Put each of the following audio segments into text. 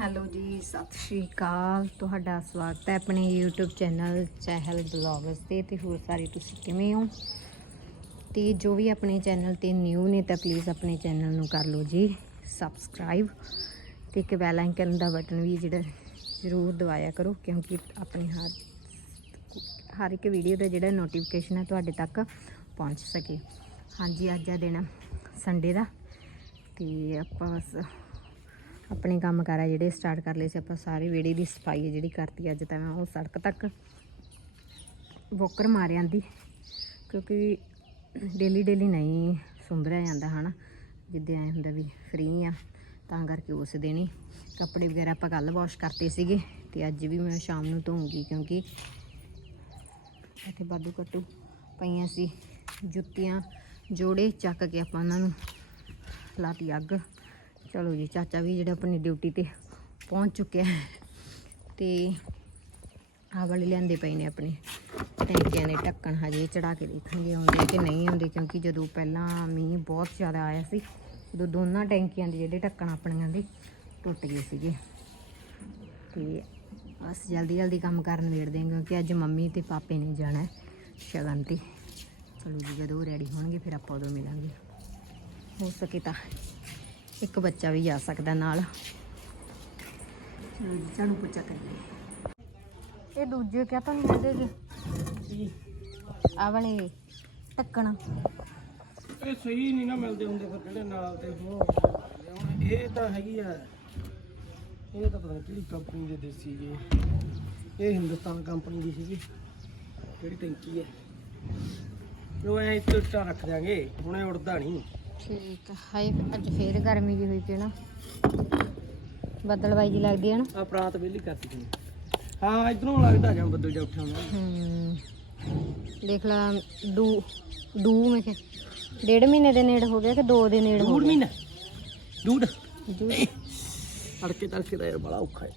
Hello ਜੀ, ਸਤਿ ਸ਼੍ਰੀ ਅਕਾਲ। ਤੁਹਾਡਾ ਸਵਾਗਤ ਹੈ ਆਪਣੇ YouTube ਚੈਨਲ ਚਹਿਲ ਬਲੌਗਸ ਤੇ ਤੇ ਹੋਰ ਸਾਰੇ ਤੁਸੀਂ ਕਿਵੇਂ ਹੋ? ਤੇ ਜੋ ਵੀ ਆਪਣੇ ਚੈਨਲ ਤੇ ਨਿਊ ਨੇ ਤਾਂ ਪਲੀਜ਼ ਆਪਣੇ ਚੈਨਲ ਨੂੰ ਕਰ ਲਓ ਜੀ ਸਬਸਕ੍ਰਾਈਬ ਤੇ ਇੱਕ ਬੈਲ ਆਈਕਨ ਦਾ ਬਟਨ ਵੀ ਜਿਹੜਾ ਜ਼ਰੂਰ ਦਬਾਇਆ ਕਰੋ, ਕਿਉਂਕਿ ਆਪਣੀ ਹਰ ਹਰ ਇੱਕ ਵੀਡੀਓ ਦਾ ਜਿਹੜਾ ਨੋਟੀਫਿਕੇਸ਼ਨ ਹੈ ਤੁਹਾਡੇ ਤੱਕ ਪਹੁੰਚ ਸਕੇ। ਹਾਂਜੀ, ਅੱਜ ਆ ਦਿਨ ਸੰਡੇ ਦਾ ਤੇ ਆਪਾਂ ਬਸ ਆਪਣੇ ਕੰਮ ਕਾਰ ਆ ਜਿਹੜੇ ਸਟਾਰਟ ਕਰ ਲਏ ਸੀ, ਆਪਾਂ ਸਾਰੇ ਵਿਹੜੇ ਦੀ ਸਫ਼ਾਈ ਹੈ ਜਿਹੜੀ ਕਰਤੀ ਅੱਜ ਤਾਂ ਮੈਂ, ਉਹ ਸੜਕ ਤੱਕ ਵੋਕਰ ਮਾਰ ਆਂਦੀ, ਕਿਉਂਕਿ ਡੇਲੀ ਡੇਲੀ ਨਹੀਂ ਸੁੰਭਰਿਆ ਜਾਂਦਾ ਹਨਾ, ਜਿੱਦੇ ਐ ਹੁੰਦਾ ਵੀ ਫ੍ਰੀ ਆ, ਤਾਂ ਕਰਕੇ ਉਸ ਦਿਨ ਹੀ ਕੱਪੜੇ ਵਗੈਰਾ ਆਪਾਂ ਕੱਲ ਵਾਸ਼ ਕਰਤੇ ਸੀਗੇ, ਤੇ ਅੱਜ ਵੀ ਮੈਂ ਸ਼ਾਮ ਨੂੰ ਧੋਉਂਗੀ ਕਿਉਂਕਿ ਇੱਥੇ ਬਾਦੂ ਕੱਟੂ ਪਈਆਂ ਸੀ ਜੁੱਤੀਆਂ, ਜੋੜੇ ਚੱਕ ਕੇ ਆਪਾਂ ਉਹਨਾਂ ਨੂੰ ਲਾਤੀ ਅੱਗ। ਚਲੋ ਜੀ, ਚਾਚਾ ਵੀ ਜਿਹੜਾ ਆਪਣੀ ਡਿਊਟੀ ਤੇ ਪਹੁੰਚ ਚੁੱਕਿਆ ਹੈ ਤੇ ਆਹ ਵਾਲੇ ਲਿਆਂਦੇ ਪਏ ਨੇ ਆਪਣੇ। ਟੈਂਕੀਆਂ ਦੇ ਢੱਕਣ ਹਜੇ ਚੜਾ ਕੇ ਦੇਖਣਗੇ ਆਉਂਦੇ ਆ ਕਿ ਨਹੀਂ ਆਉਂਦੇ, ਕਿਉਂਕਿ ਜਦੋਂ ਪਹਿਲਾਂ ਮੀਂਹ ਬਹੁਤ ਜ਼ਿਆਦਾ ਆਇਆ ਸੀ, ਉਦੋਂ ਦੋਨਾਂ ਟੈਂਕੀਆਂ ਦੇ ਜਿਹੜੇ ਢੱਕਣ ਆਪਣੀਆਂ ਦੇ ਟੁੱਟ ਗਏ ਸੀਗੇ। ਤੇ ਬਸ ਜਲਦੀ ਜਲਦੀ ਕੰਮ ਕਰਨ ਵੇੜਦੇ ਹਾਂ, ਕਿਉਂਕਿ ਅੱਜ ਮੰਮੀ ਤੇ ਪਾਪੇ ਨੇ ਜਾਣਾ ਸ਼ਗਨ ਤੇ। ਚਲੋ ਜੀ, ਜਦੋਂ ਰੈਡੀ ਹੋਣਗੇ, ਫਿਰ ਆਪਾਂ ਉਦੋਂ ਮਿਲਾਂਗੇ। ਹੋ ਸਕੇ ਤਾਂ। ਇੱਕ ਬੱਚਾ ਵੀ ਜਾ ਸਕਦਾ ਨਾਲ। ਝਾੜੂ ਪੋਚਾ ਕਰੀਏ। ਇਹ ਦੂਜੇ ਕਿਆ ਤਾਂ ਨਹੀਂ ਮਿਲਦੇ ਜੀ? ਆ ਵਾਲੇ ਢੱਕਣ। ਇਹ ਸਹੀ ਨਹੀਂ ਨਾ ਮਿਲਦੇ ਹੁੰਦੇ ਫਿਰ ਜਿਹੜੇ ਨਾਲ ਤੇ ਹੁਣ ਇਹ ਤਾਂ ਹੈਗੀ ਆ। ਇਹ ਤਾਂ ਪਤਾ ਨਹੀਂ ਕਿਹੜੀ ਕੰਪਨੀ ਦੇ ਦੇਸੀ ਜੀ। ਇਹ ਹਿੰਦੁਸਤਾਨ ਕੰਪਨੀ ਦੀ ਸੀਗੀ। ਕਿਹੜੀ ਟੈਂਕੀ ਹੈ ਉਹ ਐ ਇੱਥੇ ਉੱਟਾ ਰੱਖ ਦਿਆਂਗੇ। ਹੁਣ ਉੜਦਾ ਨਹੀਂ। ਠੀਕ। ਹਾਏ ਅੱਜ ਫੇਰ ਗਰਮੀ ਜੀ ਹੋਈ ਪਈ ਨਾ। ਬੱਦਲਬਾਈ ਜੀ ਲੱਗਦੀ ਹੈ ਨਾ। ਆ ਪ੍ਰਾਂਤ ਵਿਹਲੀ ਕਰਤੀ ਸੀ ਹਾਂ ਇਧਰੋਂ ਲੱਗਦਾ ਜਾਂ ਬੱਦਲ ਜਾ ਉੱਠਿਆ ਹੁੰਦਾ ਹਮ ਦੇਖ ਲਾ ਦੂ ਦੂ ਮੈਂ ਕਿ ਡੇਢ ਮਹੀਨੇ ਦੇ ਨੇੜੇ ਹੋ ਗਿਆ ਕਿ ਦੋ ਦੇ ਨੇੜੇ ਹੋ ਡੂੜ ਗਿਆ? ਮਹੀਨਾ? ਡੂੜ ਦੂ ਤੜਕੇ ਤੜਕੇ ਦਾ ਯਾਰ ਬੜਾ ਔਖਾ ਹੈ।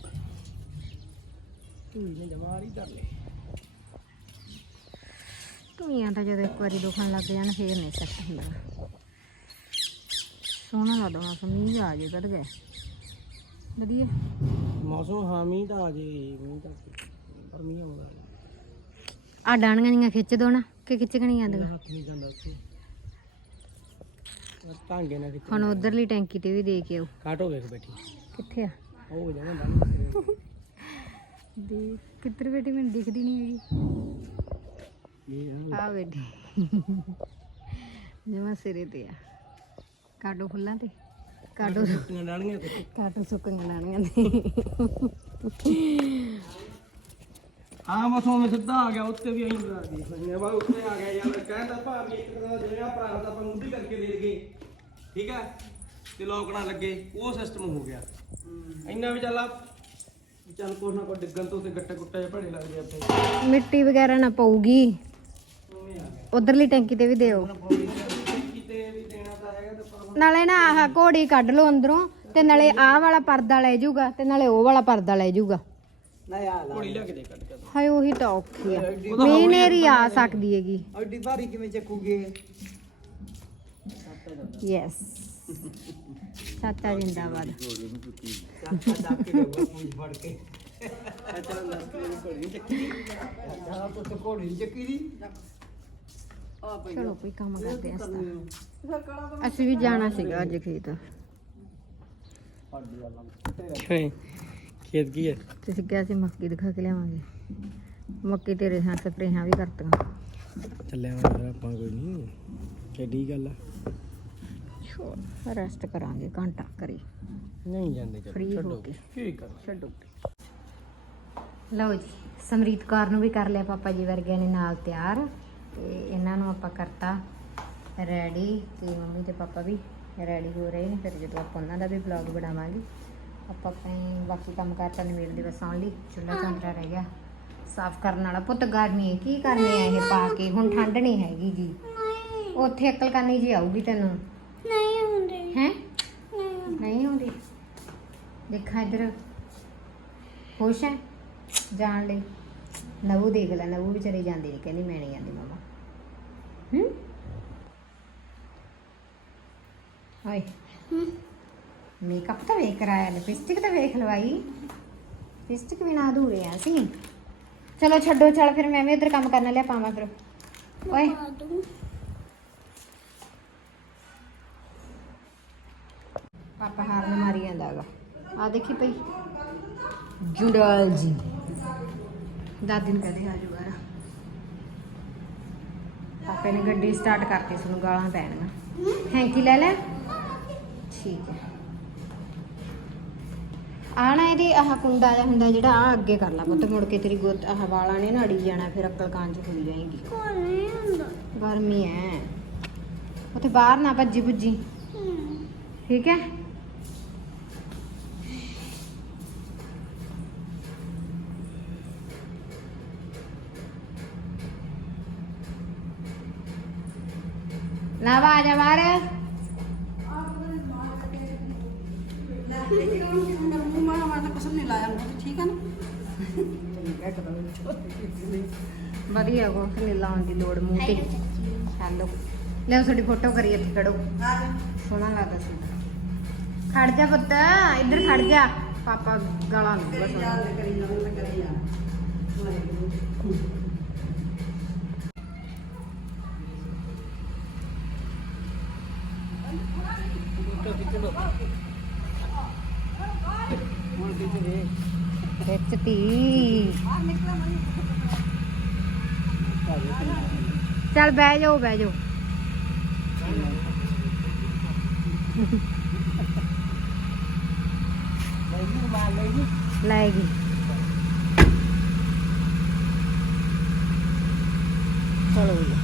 ਧੂਈ ਨੇ ਜਮਾਰੀ ਕਰ ਲੈ ਧੂਈਆਂ ਤਾਂ ਜਦੋਂ ਇੱਕ ਵਾਰੀ ਦੁਖਣ ਲੱਗ ਜਾਣ ਫੇਰ ਨਹੀਂ ਸੱਟ ਹੁੰਦਾ। ਸੋਹਣਾ ਲੱਗਦਾ ਮੌਸਮ ਮੀਂਹ ਆ ਜੇ ਕਦ ਗਏ ਵਧੀਆ। ਮੌਸਮ ਹਾਂ ਮੀਂਹ ਤਾਂ ਆ ਜੇ ਮੀਂਹ ਤਾਂ ਪਰ ਮੀਂਹ ਆਉਂਦਾ। ਆ ਡਾਣੀਆਂ ਜੀਆਂ ਖਿੱਚ ਦੋ ਨਾ ਕਿ ਖਿੱਚ ਮੇਰਾ ਜਾਂਦੀਆਂ ਹੱਥ ਨਹੀਂ ਜਾਂਦਾ ਉੱਥੇ। ਟਾਂਗੇ ਨਾਲ ਕਿਤੇ ਹੁਣ ਉਧਰਲੀ ਟੈਂਕੀ ਤੇ ਵੀ ਦੇ ਕੇ ਆਓ। ਕਾਟ ਹੋ ਵੇਖ ਬੈਠੀ। ਕਿੱਥੇ ਆ? ਉਹ ਹੋ ਜਾਣਾ ਦੇ ਕਿੱਧਰ ਬੈਠੀ ਮੈਨੂੰ ਦਿਖਦੀ ਨਹੀਂ ਹੈਗੀ। ਇਹ ਆ। ਆ ਬੈਠੀ। ਜਮਾ ਸਿਰੇ ਤੇ ਆ। ਕਾਡੋ ਫੁੱਲਾਂ ਤੇ। ਕਾਡੋ ਸੁੱਕੀਆਂ ਡਾਲੀਆਂ ਤੇ। ਕਾਡੋ ਸੁੱਕੀਆਂ ਲਾਣੀਆਂ ਤੇ। ਬਸ ਉਹ ਮੈਂ ਸਿੱਧਾ ਆ ਗਿਆ ਉੱਤੇ ਵੀ ਅਸੀਂ ਬਣਾ ਦੀ ਮੈਂ ਬਾ ਉੱਤੇ ਆ ਗਿਆ ਯਾਰ ਕਹਿੰਦਾ ਭਾਵੇਂ ਇੱਕ ਦਾ ਆ ਭਰਾ ਦਾ ਆਪਾਂ ਮੁੱਢੀ ਕਰਕੇ ਦੇ ਲਈਏ ਠੀਕ ਹੈ? ਤੇ ਲੋਕ ਨਾ ਲੱਗੇ ਉਹ ਸਿਸਟਮ ਹੋ ਗਿਆ। ਇੰਨਾ ਵੀ ਚੱਲ ਆ। ਚੱਲ ਕੋਈ ਨਾ ਕੋਈ ਡਿੱਗਣ ਤੋਂ ਤੇ ਗੱਟੇ ਗੁੱਟੇ ਜਿਹੇ ਭੜੇ ਲੱਗਦੇ ਆਪਣੇ ਮਿੱਟੀ ਵਗੈਰਾ ਨਾ ਪਊਗੀ। ਆ ਉਧਰਲੀ ਟੈਂਕੀ ਤੇ ਵੀ ਦਿਓ ਕਿਤੇ ਵੀ ਦੇਣਾ ਤਾਂ ਹੈਗਾ ਤੇ ਪਰ ਨਾਲੇ ਨਾ ਆਹ ਘੋੜੀ ਕੱਢ ਲਓ ਅੰਦਰੋਂ ਤੇ ਨਾਲੇ ਆਹ ਵਾਲਾ ਪਰਦਾ ਲੈ ਜਾਊਗਾ ਤੇ ਨਾਲੇ ਉਹ ਵਾਲਾ ਪਰਦਾ ਲੈ ਜਾਊਗਾ। ਘੋੜੀ ਲਿਆ ਕੇ ਦੇ ਕੱਢ ਕੇ ਹਾਏ ਉਹੀ ਤਾਂ ਔਖੀ ਆ। ਮੀਂਹ ਨੇਰੀ ਆ ਸਕਦੀ ਹੈਗੀ। ਐਡੀ ਭਾਰੀ ਕਿਵੇਂ ਚੱਕੂਗੇ ਯੈਸ ਚਾਚਾ ਜਿੰਦਾਬਾਦ। ਚਲੋ ਕੋਈ ਕੰਮ ਕਰਦੇ ਆ ਅਸੀਂ ਅਸੀਂ ਵੀ ਜਾਣਾ ਸੀਗਾ ਅੱਜ ਖੇਤ। ਖੇਤ ਕੀ ਹੈ? ਤੁਸੀਂ ਕਿਹਾ ਸੀ ਮੱਕੀ ਦਿਖਾ ਕੇ ਲਿਆਵਾਂਗੇ। ਮੱਕੀ ਤੇ ਰੇਹਾਂ ਸਪਰੇਹਾਂ ਵੀ ਕਰਤੀਆਂ। ਚੱਲਿਆ ਮੈਂ ਆਪਾਂ ਕੋਈ ਨਹੀਂ। ਕਿੱਡੀ ਗੱਲ ਆ? ਰੈਸਟ ਕਰਾਂਗੇ ਘੰਟਾ ਕਰੀ। ਨਹੀਂ ਜਾਂਦੇ ਚੱਲ। ਕੀ ਕਰ? ਛੱਡੋ। ਲਓ ਜੀ ਸਮਰੀਤ ਕੌਰ ਨੂੰ ਵੀ ਕਰ ਲਿਆ ਪਾਪਾ ਜੀ ਵਰਗਿਆਂ ਨੇ ਨਾਲ ਤਿਆਰ। ਤੇ ਇਹਨਾਂ ਨੂੰ ਆਪਾਂ ਕਰਤਾ ਰੈਡੀ ਤੇ ਮੰਮੀ ਤੇ ਪਾਪਾ ਵੀ ਰੈਡੀ ਹੋ ਰਹੇ ਨੇ ਫਿਰ ਜਦੋਂ ਆਪਾਂ ਉਹਨਾਂ ਦਾ ਵੀ ਵਲੌਗ ਬਣਾਵਾਂਗੇ ਆਪਾਂ ਆਪਣੇ ਬਾਕੀ ਕੰਮ ਕਾਰ ਤਾਂ ਨਿਬੇੜ ਦੇ ਬਸ ਆਉਣ ਲਈ ਚੁੱਲ੍ਹਾ ਚੌਂਤਰਾ ਰਹਿ ਗਿਆ। ਸਾਫ਼ ਕਰਨ ਵਾਲਾ ਪੁੱਤ ਗਰਮੀ ਹੈ ਕੀ ਕਰਨੇ ਆ ਇਹ ਪਾ ਕੇ? ਹੁਣ ਠੰਡ ਨਹੀਂ ਹੈਗੀ ਜੀ। ਉੱਥੇ ਅਕਲ ਕਰਨੀ ਜੀ ਆਊਗੀ ਤੈਨੂੰ। ਨਹੀਂ ਹੁੰਦੇ ਹੈ? ਨਹੀਂ ਹੁੰਦੀ ਦੇਖਾਂ ਇੱਧਰ। ਖੁਸ਼ ਹੈ? ਜਾਣ ਲਈ। ਨਵੂ ਦੇਖ ਲੈ ਨਵੂ ਵੀ ਚਲੀ ਜਾਂਦੀ ਨਹੀਂ ਕਹਿੰਦੀ ਮੈਂ ਨਹੀਂ ਜਾਂਦੀ ਮਮਾ। ਹੂੰ? ਹਾਏ ਮੇਕਅਪ ਤਾਂ ਵੇਖ ਕਰਾਇਆ ਲਿਪਸਟਿਕ ਤਾਂ ਵੇਖ ਲਵਾਈ। ਲਿਪਸਟਿਕ ਵੀ ਨਾ ਅਧੂਰੇ ਆ ਸੀ ਚਲੋ ਛੱਡੋ ਚੱਲ ਫਿਰ ਮੈਂ ਵੀ ਉਧਰ ਕੰਮ ਕਰਨ ਲਿਆ ਪਾਵਾਂ ਫਿਰ। ਓਏ। ਪਾਪਾ ਹਾਰਨ ਮਾਰੀ ਜਾਂਦਾ ਹੈਗਾ। ਆ ਦੇਖੀ ਪਈ। ਜੁੜਾਲ ਜੀ। ਦਾਦੀ ਨੂੰ ਕਹਦੇ ਆ ਜੁਗਾਰਾ ਪਾਪੇ ਨੇ ਗੱਡੀ ਸਟਾਰਟ ਕਰਤੀ ਸਾਨੂੰ ਗਾਲਾਂ ਪੈਣੀਆਂ। ਹੈਂਕੀ ਲੈ ਲੈ। ਠੀਕ ਹੈ। ਨਾ ਇਹਦੀ ਆਹ ਕੁੰਡਾ ਜਿਹਾ ਹੁੰਦਾ ਜਿਹੜਾ ਆ ਅੱਗੇ ਕਰ ਲਾ ਪੁੱਤ ਮੁੜ ਕੇ ਤੇਰੀ ਗੋਦ ਆਹ ਵਾਲਾਂ ਨੇ ਨਾ ਅੜੀ ਜਾਣਾ ਫਿਰ ਅਕਲ ਕਾਂ ਚ ਖੁੱਲ ਜਾਏਗੀ। ਗਰਮੀ ਹੈ ਉੱਥੇ ਬਾਹਰ ਨਾ ਭੱਜੀ ਭੁੱਜੀ ਠੀਕ ਹੈ? ਲਾਵਾ ਆ ਬਾਹਰ ਵਧੀਆ ਕੋ ਨਹੀਂ ਲਾਉਣ ਦੀ ਲੋੜ ਮੂੰਹ ਤੇ। ਹੈਲੋ। ਲੈ ਤੁਹਾਡੀ ਫੋਟੋ ਕਰੀ, ਇੱਥੇ ਖੜੋ। ਸੋਹਣਾ ਲੱਗਦਾ ਸੀ। ਖੜ ਜਾ ਪੁੱਤ, ਇੱਧਰ ਖੜ ਜਾ। ਪਾਪਾ ਗਾਲਾਂ ਨੂੰ ਬਸ ਖਿੱਚਤੀ। ਚੱਲ ਬਹਿ ਜਾਓ ਬਹਿ ਜਾਓ। ਲੈ ਗਈ। ਚਲੋ ਜੀ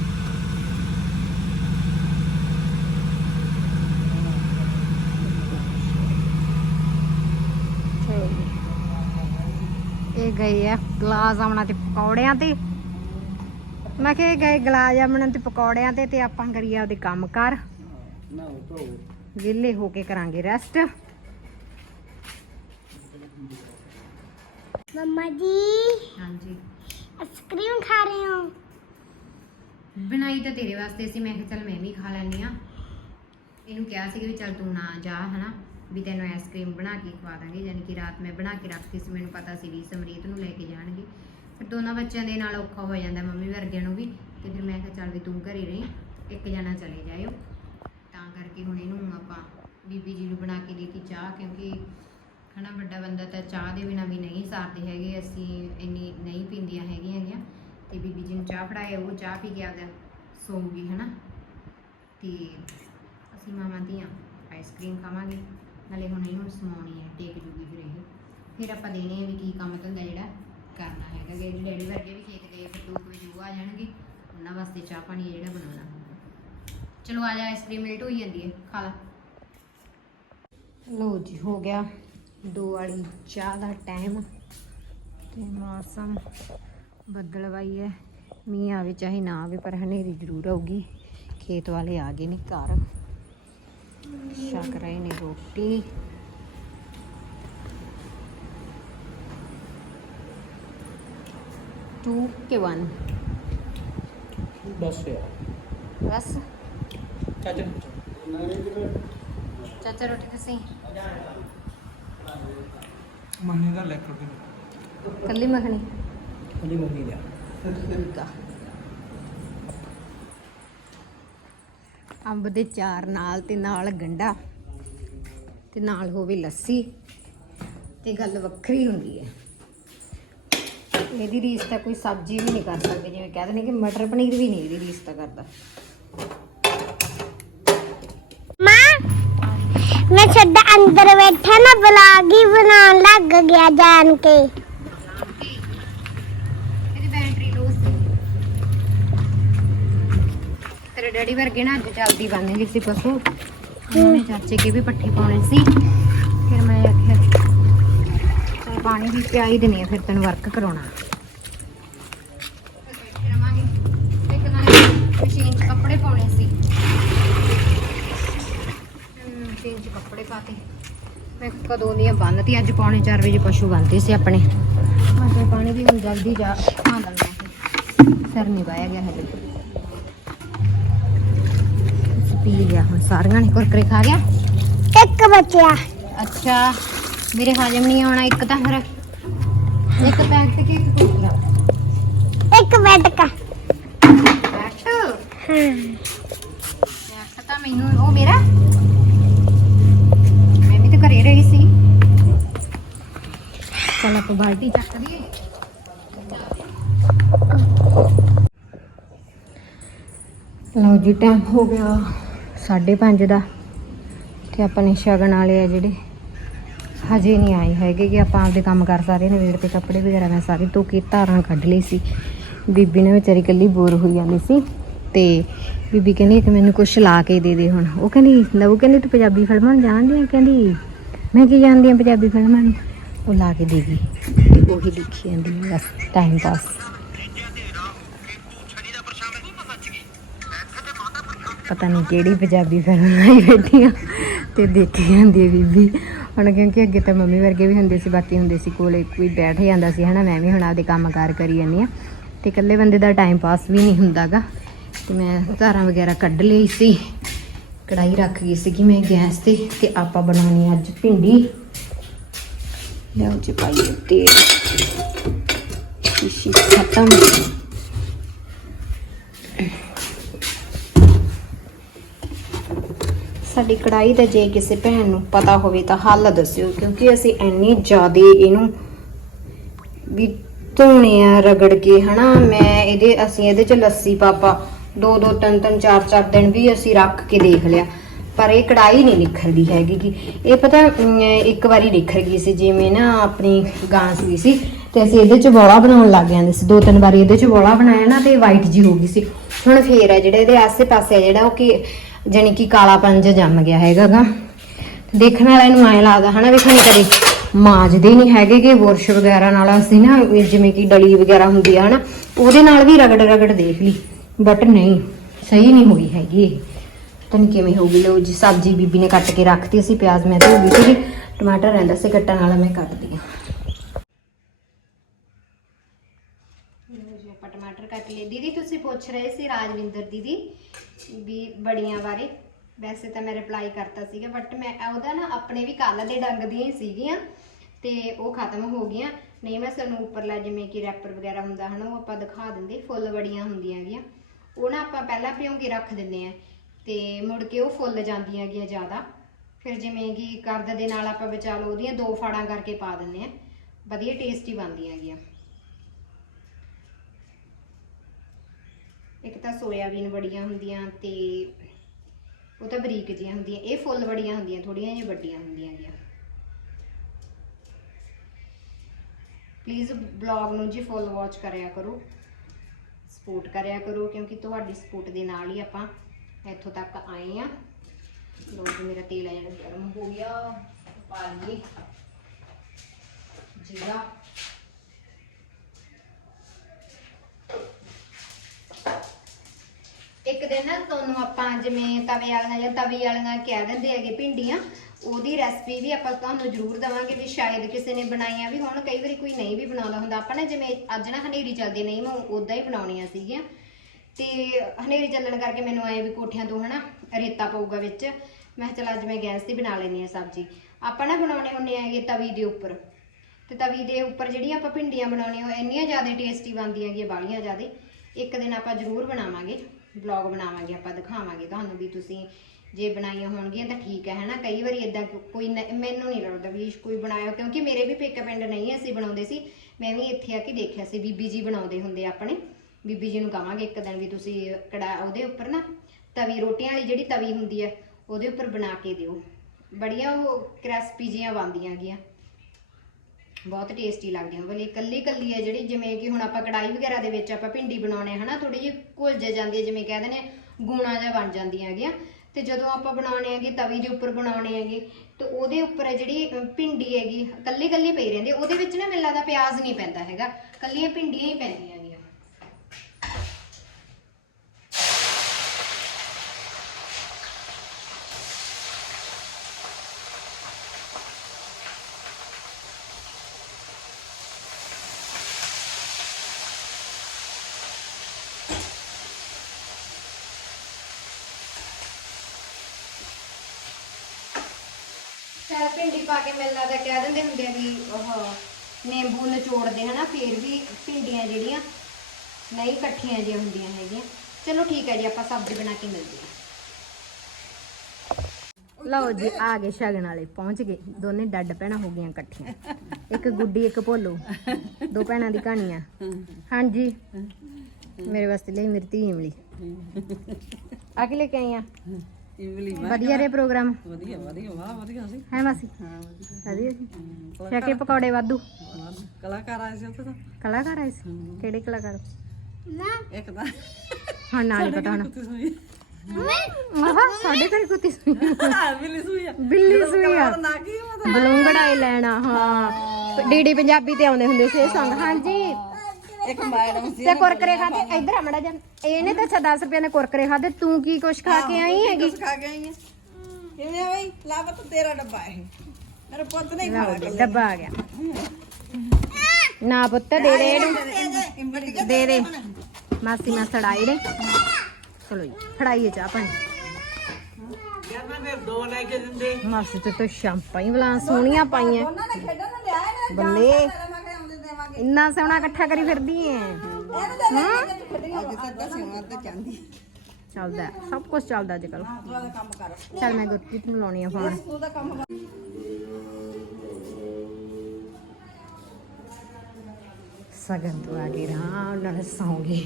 ਚਲੋ ਜੀ ਇਹ ਗਏ ਆ ਗਲਾਸ ਆਉਣਾ ਤੇ ਪਕੌੜਿਆਂ ਤੇ। ਮੈਂ ਕਿਹਾ ਗਏ ਗਲਾਸ ਆਉਣਾ ਤੇ ਪਕੌੜਿਆਂ ਤੇ ਤੇ ਆਪਾਂ ਕਰੀਏ ਆਪਦੇ ਕੰਮ ਕਰ। ਵਿਲੇ ਹੋ ਕੇ ਕਰਾਂਗੇ ਰੈਸਟ ਮੰਮਾ ਜੀ ਹਾਂਜੀ। ਖਾ ਰਹੇ ਹਾਂ? ਬਣਾਈ ਤਾਂ ਤੇਰੇ ਵਾਸਤੇ ਸੀ ਮੈਂ ਕਿਹਾ ਚਲ ਮੈਂ ਵੀ ਖਾ ਲੈਣੀ ਆ ਇਹਨੂੰ ਕਿਹਾ ਸੀ ਕਿ ਚੱਲ ਤੂੰ ਨਾ ਜਾ ਹਨਾ? ਵੀ ਤੈਨੂੰ ਆਈਸਕ੍ਰੀਮ ਬਣਾ ਕੇ ਖਵਾ ਦਾਂਗੇ, ਯਾਨੀ ਕਿ ਰਾਤ ਮੈਂ ਬਣਾ ਕੇ ਰੱਖਤੀ ਸੀ, ਮੈਨੂੰ ਪਤਾ ਸੀ ਵੀ ਸਮਰੀਤ ਨੂੰ ਲੈ ਕੇ ਜਾਣਗੇ। ਫਿਰ ਦੋਨਾਂ ਬੱਚਿਆਂ ਦੇ ਨਾਲ ਔਖਾ ਹੋ ਜਾਂਦਾ ਮੰਮੀ ਵਰਗਿਆਂ ਨੂੰ ਵੀ, ਤੇ ਫਿਰ ਮੈਂ ਕਿਹਾ ਚੱਲ ਵੀ ਤੂੰ ਘਰੇ ਰਹੀ, ਇੱਕ ਜਣਾ ਚਲੇ ਜਾਇਓ। ਤਾਂ ਕਰਕੇ ਹੁਣ ਇਹਨੂੰ ਆਪਾਂ ਬੀਬੀ ਜੀ ਨੂੰ ਬਣਾ ਕੇ ਦੇਤੀ ਚਾਹ, ਕਿਉਂਕਿ ਹਨਾ ਵੱਡਾ ਬੰਦਾ ਤਾਂ ਚਾਹ ਦੇ ਬਿਨਾ ਵੀ ਨਹੀਂ ਸਾਰਦੇ ਹੈਗੇ, ਅਸੀਂ ਇੰਨੀ ਨਹੀਂ ਪੀਂਦੀਆਂ ਹੈਗੀਆਂ ਹੈਗੀਆਂ। ਤੇ ਬੀਬੀ ਜੀ ਨੂੰ ਚਾਹ ਫੜਾਏ ਉਹ ਚਾਹ ਪੀ ਕੇ ਆਪਦਾ ਸੌਂਗੀ ਹਨਾ। ਤੇ ਅਸੀਂ ਮਾਵਾਂ ਦੀਆਂ ਆਈਸਕ੍ਰੀਮ ਖਾਵਾਂਗੇ। ਨਾਲੇ ਹੁਣ ਇਹਨੂੰ ਸਮਾਉਣੀ ਹੈ ਟੇਕ ਜੂਗੀ ਫਿਰ ਇਹ। ਫਿਰ ਆਪਾਂ ਦੇਣੇ ਆ ਵੀ ਕੀ ਕੰਮ ਧੰਦਾ ਜਿਹੜਾ ਕਰਨਾ ਹੈਗਾ ਗੇ। ਡੈਡੀ ਵਰਗੇ ਵੀ ਖੇਤ ਗਏ, ਫਿਰ ਦੋ ਵਜੇ ਉਹ ਆ ਜਾਣਗੇ। ਉਹਨਾਂ ਵਾਸਤੇ ਚਾਹ ਪਾਣੀ ਜਿਹੜਾ ਬਣਾਉਣਾ ਹੋਊਗਾ ਚਲੋ ਆ ਜਾ ਆਈਸਕ੍ਰੀਮ ਮਿਲਟ ਹੋਈ ਜਾਂਦੀ ਹੈ ਖਾ ਲਾ। ਲੋ ਜੀ, ਹੋ ਗਿਆ ਦੋ ਵਾਲੀ ਚਾਹ ਦਾ ਟਾਈਮ ਤੇ ਮੌਸਮ ਬੱਦਲਵਾਈ ਹੈ ਮੀਂਹ ਆਵੇ ਚਾਹੇ ਨਾ ਆਵੇ, ਪਰ ਹਨੇਰੀ ਜ਼ਰੂਰ ਆਊਗੀ। ਖੇਤ ਵਾਲੇ ਆ ਗਏ ਨੇ ਘਰ। ਛਕ ਰਹੇ ਨੇ ਰੋਟੀ। ਟੂ ਕੇ ਵਨ ਬਸ ਯਾਰ। ਬਸ। ਚਾਚਾ ਚਾਚਾ ਰੋਟੀ ਖਸੀ ਮੰਮੀ ਦਾ ਲੈ ਕੇ ਕੱਲੀ ਮੱਖਣੀ ਉਹਦੀ ਮੰਮੀ ਲਿਆ ਠੀਕ ਆ ਅੰਬ ਦੇ ਚਾਰ ਨਾਲ ਤੇ ਨਾਲ ਗੰਡਾ ਤੇ ਨਾਲ ਹੋਵੇ ਲੱਸੀ ਤੇ ਗੱਲ ਵੱਖਰੀ ਹੁੰਦੀ ਹੈ। ਇਹਦੀ ਰੀਸ ਤਾਂ ਕੋਈ ਸਬਜ਼ੀ ਵੀ ਨਹੀਂ ਕਰ ਸਕਦੇ, ਜਿਵੇਂ ਕਹਿੰਦੇ ਨੇ ਕਿ ਮਟਰ ਪਨੀਰ ਵੀ ਨਹੀਂ ਇਹਦੀ ਰੀਸ ਤਾਂ ਕਰਦਾ। ਮਾਂ, ਮੈਂ ਛੱਡ ਅੰਦਰ ਬੈਠਾ ਨਾ ਬਲਾਗ ਬਣਾਉਣ ਲੱਗ ਗਿਆ ਜਾਣ ਕੇ। ਡੈਡੀ ਵਰਗੇ ਨਾ ਅੱਜ ਜਲਦੀ ਬਣ ਗਏ ਸੀ ਪਸ਼ੂ। ਉਹਨਾਂ ਨੇ ਚਾਚੇ ਕੇ ਵੀ ਪੱਠੇ ਪਾਉਣੇ ਸੀ। ਫਿਰ ਮੈਂ ਆਖਿਆ, ਚਲ ਪਾਣੀ ਵੀ ਪਿਆਈ ਦੇਣੀ ਆ, ਫਿਰ ਤੈਨੂੰ ਵਰਕ ਕਰਾਉਣਾ। ਇੱਕ ਨਾਲੇ ਮਸ਼ੀਨ 'ਚ ਕੱਪੜੇ ਪਾਉਣੇ ਸੀ। ਮਸ਼ੀਨ 'ਚ ਕੱਪੜੇ ਪਾਤੇ। ਮੈਂ ਕਦੋਂ ਦੀਆਂ ਬੰਨਤੀ, ਅੱਜ ਪੌਣੇ 4 ਵਜੇ ਪਸ਼ੂ ਬੰਨਦੇ ਸੀ ਆਪਣੇ। ਮਸੇ ਪਾਣੀ ਵੀ ਹੁਣ ਜਲਦੀ ਜਾ ਖਾ ਲੈਣਾ ਸਿਰ ਨਹੀਂ ਵਾਇਆ ਗਿਆ ਹਲੇ ਅਸੀਂ ਪੀ ਲਿਆ ਹੁਣ ਸਾਰੀਆਂ ਨੇ ਕੁਰਕਰੇ ਖਾ ਲਿਆ। ਇੱਕ ਬਚਿਆ। ਅੱਛਾ ਮੇਰੇ ਹਜਮ ਨਹੀਂ ਆਉਣਾ ਇੱਕ ਤਾਂ ਫਿਰ। ਇੱਕ ਪੈਕ ਤੇ ਕੀ ਕੁਰਕਰਾ? ਇੱਕ ਬੈਡ ਕਾ ਬੈਠ। ਹਾਂ। ਤਾਂ ਮੈਨੂੰ ਉਹ ਮੇਰਾ? ਮੈਂ ਵੀ ਤਾਂ ਘਰੇ ਰਹੀ ਸੀ। ਚਲ ਆਪਾਂ ਬਾਲਟੀ ਚੱਕ ਲਈਏ। ਲਓ ਜੀ ਟਾਈਮ ਹੋ ਗਿਆ। 5:30 ਦਾ। ਤੇ ਆਪਾਂ ਨੇ ਸ਼ਗਨ ਵਾਲੇ ਆ ਜਿਹੜੇ। ਹਜੇ ਨਹੀਂ ਆਏ ਹੈਗੇ ਕਿ ਆਪਾਂ ਆਪਦੇ ਕੰਮ ਕਰ ਸਾਰੇ ਨਵੇੜ ਤੇ ਕੱਪੜੇ ਵਗੈਰਾ ਮੈਂ ਸਾਰੇ ਧੋ ਕੇ ਧਾਰਾਂ ਕੱਢ ਲਈ ਸੀ। ਬੀਬੀ ਨੇ ਵਿਚਾਰੀ ਕੱਲੀ ਬੋਰ ਹੋਈ ਜਾਂਦੀ ਸੀ। ਤੇ ਬੀਬੀ ਕਹਿੰਦੀ ਕਿ ਮੈਨੂੰ ਕੁਝ ਲਾ ਕੇ ਦੇ ਦੇ ਹੁਣ। ਉਹ ਕਹਿੰਦੀ, ਲਵ ਕਹਿੰਦੀ, ਤੂੰ ਪੰਜਾਬੀ ਫਿਲਮਾਂ ਨੂੰ ਜਾਣਦੀ ਆ? ਕਹਿੰਦੀ, ਮੈਂ ਕੀ ਜਾਣਦੀ ਆ ਪੰਜਾਬੀ ਫਿਲਮਾਂ ਨੂੰ? ਉਹ ਲਾ ਕੇ ਦੇਗੀ ਤੇ ਉਹੀ ਲਿਖੀ ਜਾਂਦੀ ਆ। ਬਸ ਟਾਈਮ ਪਾਸ ਪਤਾ ਨਹੀਂ ਕਿਹੜੀ ਪੰਜਾਬੀ ਫਿਲਮ ਆਈ ਬੈਠੀ ਆ ਤੇ ਦੇਖੀ ਜਾਂਦੀ ਹੈ ਬੀਬੀ। ਹੁਣ ਕਿਉਂਕਿ ਅੱਗੇ ਤਾਂ ਮੰਮੀ ਵਰਗੇ ਵੀ ਹੁੰਦੇ ਸੀ, ਬਾਕੀ ਹੁੰਦੇ ਸੀ ਕੋਲੇ, ਕੋਈ ਬੈਠ ਜਾਂਦਾ ਸੀ, ਹਨਾ, ਮੈਂ ਵੀ ਹੁਣ ਆਪਦੇ ਕੰਮਕਾਰ ਕਰੀ ਜਾਂਦੀ ਆ। ਤੇ ਇਕੱਲੇ ਬੰਦੇ ਦਾ ਟਾਈਮ ਪਾਸ ਵੀ ਨਹੀਂ ਹੁੰਦਾਗਾ। ਤੇ ਮੈਂ ਧਾਰਾਂ ਵਗੈਰਾ ਕੱਢ ਲਈ ਸੀ ਕੜਾਈ ਰੱਖ ਗਈ ਸੀ ਕਿ ਮੈਂ ਗੈਸ ਤੇ ਤੇ ਆਪਾਂ ਬਣਾਉਣੀ ਅੱਜ ਭਿੰਡੀ। ਲਿਆਓ ਜੀ ਪਾਈਏ ਤੇਲ। ਸ਼ੀਸ਼ੀ ਖਤਮ। ਸਾਡੀ ਕੜਾਈ ਦਾ ਜੇ ਕਿਸੇ ਭੈਣ ਨੂੰ ਪਤਾ ਹੋਵੇ ਤਾਂ ਹੱਲ ਦੱਸਿਓ, ਕਿਉਂਕਿ ਅਸੀਂ ਇੰਨੀ ਜ਼ਿਆਦੇ ਇਹਨੂੰ ਵੀ ਧੋਣੇ ਆ, ਰਗੜ ਕੇ, ਹਨਾ? ਮੈਂ ਇਹਦੇ, ਅਸੀਂ ਇਹਦੇ ਚ ਲੱਸੀ ਪਾਪਾ, ਦੋ ਦੋ, ਤਿੰਨ ਤਿੰਨ, ਚਾਰ ਚਾਰ ਦਿਨ ਵੀ ਅਸੀਂ ਰੱਖ ਕੇ ਦੇਖ ਲਿਆ। ਪਰ ਇਹ ਕੜਾਈ ਨਹੀਂ ਨਿਖਰਦੀ ਹੈਗੀ ਕਿ ਇਹ ਪਤਾ ਇੱਕ ਵਾਰੀ ਨਿਖਰ ਗਈ ਸੀ, ਜਿਵੇਂ ਨਾ ਆਪਣੀ ਗਾਂ ਸੂਈ ਸੀ, ਤੇ ਅਸੀਂ ਇਹਦੇ ਚ ਬੋਲਾ ਬਣਾਉਣ ਲੱਗ ਜਾਂਦੇ ਸੀ। ਦੋ, ਤਿੰਨ ਵਾਰੀ ਇਹਦੇ ਚ ਬੋਲਾ ਬਣਾਇਆ ਨਾ, ਤੇ ਵਾਈਟ ਜੀ ਹੋ ਗਈ ਸੀ। ਹੁਣ ਫੇਰ ਆ ਜਿਹੜੇ ਇਹਦੇ ਆਸੇ ਪਾਸੇ ਆ ਜਿਹੜਾ ਉਹ ਕਿ ਜਾਣੀ ਕਿ ਕਾਲਾ ਪੰਜ ਜੰਮ ਗਿਆ ਹੈਗਾਗਾ। ਦੇਖਣ ਵਾਲਿਆਂ ਨੂੰ ਐਂ ਲੱਗਦਾ ਹਨਾ ਵੀ ਸਾਨੂੰ ਕਦੇ ਮਾਜਦੇ ਨਹੀਂ ਹੈਗੇ ਕਿ ਬੁਰਸ਼ ਵਗੈਰਾ ਨਾਲ ਅਸੀਂ ਨਾ ਜਿਵੇਂ ਕਿ ਡਲੀ ਵਗੈਰਾ ਹੁੰਦੀ ਆ ਹਨਾ, ਉਹਦੇ ਨਾਲ ਵੀ ਰਗੜ ਰਗੜ ਦੇਖ ਲਈ। ਬਟ ਨਹੀਂ, ਸਹੀ ਨਹੀਂ ਹੋਈ ਹੈਗੀ ਇਹ। ਪਤਾ ਕਿਵੇਂ ਹੋਊਗੀ ਲੋ ਜੀ, ਸਬਜ਼ੀ ਬੀਬੀ ਨੇ ਕੱਟ ਕੇ ਰੱਖਤੀ ਸੀ ਪਿਆਜ਼ ਮੈਂ ਧੋ ਗਈ ਸੀ ਟਮਾਟਰ ਰਹਿੰਦਾ ਸੀ ਕੱਟਣ ਵਾਲਾ, ਮੈਂ ਕੱਟਦੀ ਆ ਟਮਾਟਰ ਕੱਟ ਲਏ। ਦੀਦੀ, ਤੁਸੀਂ ਪੁੱਛ ਰਹੇ ਸੀ ਰਾਜਵਿੰਦਰ ਦੀਦੀ ਵੀ ਬੜੀਆਂ ਬਾਰੇ। ਵੈਸੇ ਤਾਂ ਮੈਂ ਰਿਪਲਾਈ ਕਰਤਾ ਸੀਗਾ ਬਟ ਮੈਂ ਉਹਦਾ ਨਾ ਆਪਣੇ ਵੀ ਕੱਲ ਦੇ ਡੰਗ ਦੀਆਂ ਹੀ ਸੀਗੀਆਂ ਤੇ ਉਹ ਖਤਮ ਹੋ ਗਈਆਂ। ਨਹੀਂ, ਮੈਂ ਸਾਨੂੰ ਉੱਪਰਲਾ ਜਿਵੇਂ ਕਿ ਰੈਪਰ ਵਗੈਰਾ ਹੁੰਦਾ ਹਨਾ, ਉਹ ਆਪਾਂ ਦਿਖਾ ਦਿੰਦੇ, ਫੁੱਲ ਬੜੀਆਂ ਹੁੰਦੀਆਂ ਹੈਗੀਆਂ ਉਹ ਨਾ ਆਪਾਂ ਪਹਿਲਾਂ ਭਿਉਂ ਕੇ ਰੱਖ ਦਿੰਦੇ ਆ ਤੇ ਮੁੜ ਕੇ ਉਹ ਫੁੱਲ ਜਾਂਦੀਆਂ ਹੈਗੀਆਂ ਜ਼ਿਆਦਾ। ਫਿਰ ਜਿਵੇਂ ਕਿ ਕਰਦ ਦੇ ਨਾਲ ਆਪਾਂ ਬਚਾ ਲਓ ਉਹਦੀਆਂ ਦੋ ਫਾੜਾਂ ਕਰਕੇ ਪਾ ਦਿੰਦੇ ਆ, ਵਧੀਆ ਟੇਸਟੀ ਬਣਦੀਆਂ ਹੈਗੀਆਂ ਇੱਕ ਤਾਂ ਸੋਇਆਬੀਨ ਬੜੀਆਂ ਹੁੰਦੀਆਂ ਤੇ ਉਹ ਤਾਂ ਬਰੀਕ ਜਿਹੀਆਂ ਹੁੰਦੀਆਂ, ਇਹ ਫੁੱਲ ਬੜੀਆਂ ਹੁੰਦੀਆਂ ਥੋੜੀਆਂ ਜਿਹੀਆਂ ਵੱਡੀਆਂ ਹੁੰਦੀਆਂ ਗੀਆਂ। ਪਲੀਜ਼ ਬਲੌਗ ਨੂੰ ਜੀ ਫੁੱਲ ਵਾਚ ਕਰਿਆ ਕਰੋ ਸਪੋਰਟ ਕਰਿਆ ਕਰੋ, ਕਿਉਂਕਿ ਤੁਹਾਡੀ ਸਪੋਰਟ ਦੇ ਨਾਲ ਹੀ ਆਪਾਂ ਇੱਥੋਂ ਤੱਕ ਆਏ ਆ ਲੋ ਜੀ, ਮੇਰਾ ਤੇਲ ਆ ਜਿਹੜਾ ਗਰਮ ਹੋ ਗਿਆ, ਪਾ ਲਈਏ। ਜੀਰਾ ਇੱਕ ਦਿਨ ਨਾ ਤੁਹਾਨੂੰ ਆਪਾਂ ਜਿਵੇਂ ਤਵੇ ਵਾਲੀਆਂ ਜਾਂ ਤਵੀ ਵਾਲੀਆਂ ਕਹਿ ਦਿੰਦੇ ਹੈਗੇ ਭਿੰਡੀਆਂ, ਉਹਦੀ ਰੈਸਪੀ ਵੀ ਆਪਾਂ ਤੁਹਾਨੂੰ ਜ਼ਰੂਰ ਦਵਾਂਗੇ ਵੀ ਸ਼ਾਇਦ ਕਿਸੇ ਨੇ ਬਣਾਈਆਂ ਵੀ ਹੋਣ, ਕਈ ਵਾਰੀ ਕੋਈ ਨਹੀਂ ਵੀ ਬਣਾਉਂਦਾ ਹੁੰਦਾ। ਆਪਾਂ ਨਾ ਜਿਵੇਂ ਅੱਜ ਨਾ ਹਨੇਰੀ ਚੱਲਦੀ ਨਹੀਂ, ਮੈਂ ਉਦਾਂ ਹੀ ਬਣਾਉਣੀਆਂ ਸੀਗੀਆਂ। ਤੇ ਹਨੇਰੀ ਚੱਲਣ ਕਰਕੇ ਮੈਨੂੰ ਆਏ ਵੀ ਕੋਠਿਆਂ ਤੋਂ ਹਨਾ ਰੇਤਾ ਪਊਗਾ ਵਿੱਚ। ਮੈਂ ਕਿਹਾ ਚਲ ਅੱਜ ਮੈਂ ਗੈਸ ਤੇ ਬਣਾ ਲੈਣੀ ਆ ਸਬਜ਼ੀ। ਆਪਾਂ ਨਾ ਬਣਾਉਣੇ ਹੁੰਦੇ ਹੈਗੇ ਤਵੀ ਦੇ ਉੱਪਰ। ਤੇ ਤਵੀ ਦੇ ਉੱਪਰ ਜਿਹੜੀ ਆਪਾਂ ਭਿੰਡੀਆਂ ਬਣਾਉਣੀਆਂ, ਉਹ ਇੰਨੀਆਂ ਜ਼ਿਆਦਾ ਟੇਸਟੀ ਬਣਦੀਆਂ ਹੈਗੀਆਂ ਬਾਲੀਆਂ ਜ਼ਿਆਦਾ। ਇੱਕ ਦਿਨ ਆਪਾਂ ਜ਼ਰੂਰ ਬਣਾਵਾਂਗੇ। ਵਲੌਗ ਬਣਾਵਾਂਗੇ, ਆਪਾਂ ਦਿਖਾਵਾਂਗੇ ਤੁਹਾਨੂੰ ਵੀ ਤੁਸੀਂ ਜੇ ਬਣਾਈਆਂ ਹੋਣਗੀਆਂ ਤਾਂ ਠੀਕ ਹੈ, ਹਨਾ? ਕਈ ਵਾਰੀ ਇਦਾਂ ਕੋਈ ਮੈਨੂੰ ਨਹੀਂ ਲੱਗਦਾ ਵੀ ਕੋਈ ਬਣਾਇਆ, ਕਿਉਂਕਿ ਮੇਰੇ ਵੀ ਪੇਕਾ ਪਿੰਡ ਨਹੀਂ ਅਸੀਂ ਬਣਾਉਂਦੇ ਸੀ। ਮੈਂ ਵੀ ਇੱਥੇ ਆ ਕੇ ਦੇਖਿਆ ਸੀ, ਬੀਬੀ ਜੀ ਬਣਾਉਂਦੇ ਹੁੰਦੇ ਆਪਣੇ। ਬੀਬੀ ਜੀ ਨੂੰ ਕਹਾਂਗੇ ਇੱਕ ਦਿਨ ਵੀ ਤੁਸੀਂ ਕੜਾ, ਉਹਦੇ ਉੱਪਰ ਨਾ, ਤਵੀ, ਰੋਟੀਆਂ ਵਾਲੀ ਜਿਹੜੀ ਤਵੀ ਹੁੰਦੀ ਹੈ ਉਹਦੇ ਉੱਪਰ ਬਣਾ ਕੇ ਦਿਓ। ਬੜੀਆਂ ਉਹ ਕ੍ਰਿਸਪੀ ਜੀਆਂ ਬਣਦੀਆਂ ਹੈਗੀਆਂ ਬਹੁਤ ਟੇਸਟੀ ਲੱਗਦੀ ਹੈ ਬਲੇ ਕੱਲੀ ਕੱਲੀ ਹੈ ਜਿਹੜੀ ਜਿਵੇਂ ਕਿ ਹੁਣ ਆਪਾਂ ਕੜਾਈ ਵਗੈਰਾ ਦੇ ਵਿੱਚ ਆਪਾਂ ਭਿੰਡੀ ਬਣਾਉਣੇ ਆ, ਹਨਾ ਥੋੜੀ ਜਿਹੀ ਘੁਲਜ ਜਾਂਦੀ ਹੈ ਜਿਵੇਂ ਕਹਿ ਦਿੰਦੇ ਆ ਗੂਣਾ ਜਿਹਾ ਬਣ ਜਾਂਦੀਆਂ ਹੈਗੀਆਂ। ਤੇ ਜਦੋਂ ਆਪਾਂ ਬਣਾਉਣੇ ਹੈਗੇ ਤਵੀ ਦੇ ਉੱਪਰ ਬਣਾਉਣੇ ਹੈਗੇ ਤੇ ਉਹਦੇ ਉੱਪਰ ਜਿਹੜੀ ਭਿੰਡੀ ਹੈਗੀ ਕੱਲੀ ਕੱਲੀ ਪਈ ਰਹਿੰਦੀ ਉਹਦੇ ਵਿੱਚ ਨਾ ਮੈਨੂੰ ਲੱਗਦਾ ਪਿਆਜ਼ ਨਹੀਂ ਪੈਂਦਾ ਹੈਗਾ। ਕੱਲੀਆਂ ਭਿੰਡੀਆਂ ਹੀ ਪੈਂਦੀਆਂ। ਸ਼ਾਇਦ ਭਿੰਡੀ ਪਾ ਕੇ ਮੈਨੂੰ ਲੱਗਦਾ ਕਹਿ ਦਿੰਦੇ ਹੁੰਦੇ ਆ ਵੀ ਉਹ ਨਿੰਬੂ ਨਿਚੋੜਦੇ ਹਨਾ, ਫੇਰ ਵੀ ਭਿੰਡੀਆਂ ਜਿਹੜੀਆਂ ਨਹੀਂ ਇਕੱਠੀਆਂ ਜਿਹੀਆਂ ਹੁੰਦੀਆਂ ਹੈਗੀਆਂ। ਚਲੋ ਠੀਕ ਹੈ ਜੀ, ਆਪਾਂ ਸਬਜ਼ੀ ਬਣਾ ਕੇ ਮਿਲਦੇ ਹਾਂ। ਲਓ ਜੀ, ਆ ਗਏ ਸ਼ਗਨ ਵਾਲੇ, ਪਹੁੰਚ ਗਏ। ਦੋਨੇ ਡੱਡ ਭੈਣਾਂ ਹੋ ਗਈਆਂ ਇਕੱਠੀਆਂ। ਇੱਕ ਗੁੱਡੀ, ਇੱਕ ਭੋਲੂ। ਦੋ ਭੈਣਾਂ ਦੀ ਕਹਾਣੀ ਹਾਂਜੀ। ਮੇਰੇ ਵਾਸਤੇ ਲਈ ਮੇਰੀ ਧੀ ਇਮਲੀ। ਆ ਕੇ ਲੈ ਕੇ ਆਈ ਆ। ਇਮਲੀ ਵਧੀਆ ਰੇ ਪ੍ਰੋਗਰਾਮ? ਵਧੀਆ ਵਧੀਆ ਵਾਹ ਵਧੀਆ ਸੀ। ਹੈ ਮਾਸੀ? ਹਾਂ ਵਧੀਆ ਵਧੀਆ ਸੀ ਛਕੇ ਪਕੌੜੇ ਵਾਧੂ। ਕਲਾਕਾਰ ਆਏ ਸੀ ਉੱਥੇ ਤਾਂ। ਕਲਾਕਾਰ ਆਏ ਸੀ? ਕਿਹੜੇ ਕਲਾਕਾਰ? ਇੱਕ ਤਾਂ ਹਾਂ ਨਾਲ ਹੀ ਪਤਾ ਹੋਣਾ। ਕੁੱਤੀ ਸੂਈ ਆਹਾ ਸਾਡੇ ਘਰ ਕੁੱਤੀ ਸੂਈ ਹਾਂ ਬਿੱਲੀ ਸੂਈ ਆ। ਬਿੱਲੀ ਸੂਈ ਆ। ਨਾ ਕੀ ਬਲੂੰਗੜਾ ਲੈਣਾ ਹਾਂ। ਡੀਡੀ ਪੰਜਾਬੀ ਤੇ ਆਉਂਦੇ ਹੁੰਦੇ ਸੀ ਇਹ Song ਹਾਂਜੀ। ਇੱਕ ਮੈਡਮ ਸੀ ਤੇ ਕੁਰਕਰੇ ਖਾਦੇ ਇੱਧਰ ਆ ਮੜਾ ਜਾ ਇਹਨੇ ਤਾਂ 10 ਰੁਪਏ ਦੇ ਕੁਰਕਰੇ ਖਾਦੇ ਤੂੰ ਕੀ ਕੁਛ ਖਾ ਕੇ ਆਈ ਹੈਗੀ? ਕੁਛ ਖਾ ਕੇ ਆਈ ਆ? ਕਿਵੇਂ ਆ ਬਈ? ਲਾਵਤ ਤੇਰਾ ਡੱਬਾ ਇਹ। ਮੇਰੇ ਪੁੱਤ ਨੇ ਲਓ ਜੀ, ਡੱਬਾ ਆ ਗਿਆ। ਨਾ ਪੁੱਤ ਦੇ ਦੇ ਇਹਨੂੰ। ਇਮਲੀ ਦੇ ਦੇ। ਮਾਸੀ ਮੈਂ ਸੜਾਈ ਨੇ ਚਲੋ ਜੀ ਫੜਾਈਏ ਚਾਹ ਪਾਣੀ। ਕਹਿੰਦਾ ਫਿਰ ਦੋ ਲੈ ਕੇ ਦਿੰਦੇ। ਮਾਸੀ ਤੇ ਤਾਂ ਸ਼ਾਂਪਾਂ ਹੀ ਬਲਾਂ ਸੋਹਣੀਆਂ ਪਾਈਆਂ। ਉਹਨਾਂ ਨੇ ਖੇਡਣ ਨੂੰ ਲਿਆਏ ਨੇ ਬੱਲੇ। ਇੰਨਾ ਸੋਹਣਾ ਇਕੱਠਾ ਕਰੀ ਫਿਰਦੀ ਐ ਚੱਲਦਾ, ਸਭ ਕੁਝ ਚੱਲਦਾ ਅੱਜ ਕੱਲ ਚੱਲ ਮੈਂ ਗੁਰਪ੍ਰੀਤ ਨੂੰ ਲਾਉਣੀ ਆ ਫੋਨ ਸਗਨ ਤੋਂ ਆ ਕੇ ਆਰਾਮ ਨਾਲ ਸੌਂਗੇ।